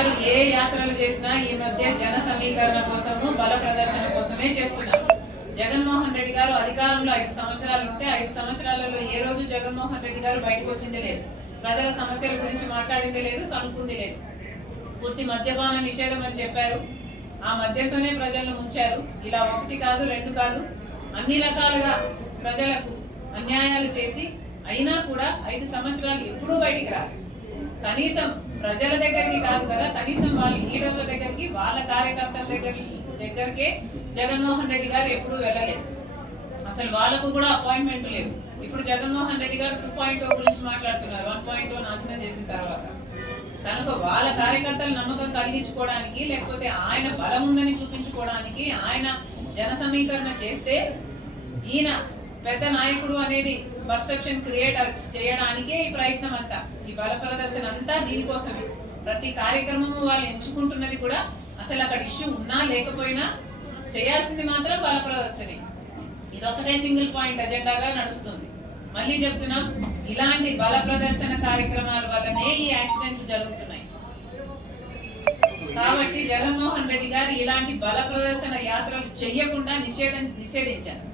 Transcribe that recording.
ప్రయాణాలు ఏ యాత్రలు చేసినా ఈ మధ్య జన సమీకరణ కోసము బల ప్రదర్శన కోసమే చేస్తున్నారు. జగన్మోహన్ రెడ్డి గారు అధికారంలో ఐదు సంవత్సరాలు ఉంటే ఐదు సంవత్సరాలలో ఏ రోజు జగన్మోహన్ రెడ్డి గారు బయటకు వచ్చింది లేదు. ప్రజల సమస్యల గురించి మాట్లాడింది లేదు కనుక్కుంది లేదు. పూర్తి మద్యపాన నిషేధం అని చెప్పారు. ఆ మద్యంతోనే ప్రజలను ముంచారు. ఇలా ఒకటి కాదు రెండు కాదు అన్ని రకాలుగా ప్రజలకు అన్యాయాలు చేసి అయినా కూడా ఐదు సంవత్సరాలు ఎప్పుడూ బయటికి రాలి కనీసం ప్రజల దగ్గరికి కాదు కదా కనీసం వాళ్ళ లీడర్ల దగ్గరికి వాళ్ళ కార్యకర్తల దగ్గర దగ్గరికే జగన్మోహన్ రెడ్డి గారు ఎప్పుడూ వెళ్ళలేదు. అసలు వాళ్ళకు కూడా అపాయింట్మెంట్ లేవు ఇప్పుడు జగన్మోహన్ రెడ్డి గారు టూ పాయింట్ ఓ గురించి మాట్లాడుతున్నారు. వన్ పాయింట్ oh నాశనం చేసిన తర్వాత. కనుక వాళ్ళ కార్యకర్తలు నమ్మకం కలిగించుకోవడానికి లేకపోతే ఆయన బలం ఉందని చూపించుకోవడానికి ఆయన జన సమీకరణ చేస్తే ఈయన పెద్ద నాయకుడు అనేది పర్సెప్షన్ క్రియేట్ చేయడానికే ఈ ప్రయత్నం అంతా. ఈ బల ప్రదర్శన అంతా దీనికోసమే. ప్రతి కార్యక్రమము వాళ్ళు ఎంచుకుంటున్నది కూడా అసలు అక్కడ ఇష్యూ ఉన్నా లేకపోయినా చేయాల్సింది మాత్రం బల ప్రదర్శనే. ఇదొకటే సింగిల్ పాయింట్ అజెండాగా నడుస్తుంది. మళ్ళీ చెప్తున్నాం ఇలాంటి బల ప్రదర్శన కార్యక్రమాల వల్లనే ఈ యాక్సిడెంట్లు జరుగుతున్నాయి. కాబట్టి జగన్మోహన్ రెడ్డి గారు ఇలాంటి బల ప్రదర్శన యాత్రలు చెయ్యకుండా నిషేధం నిషేధించారు.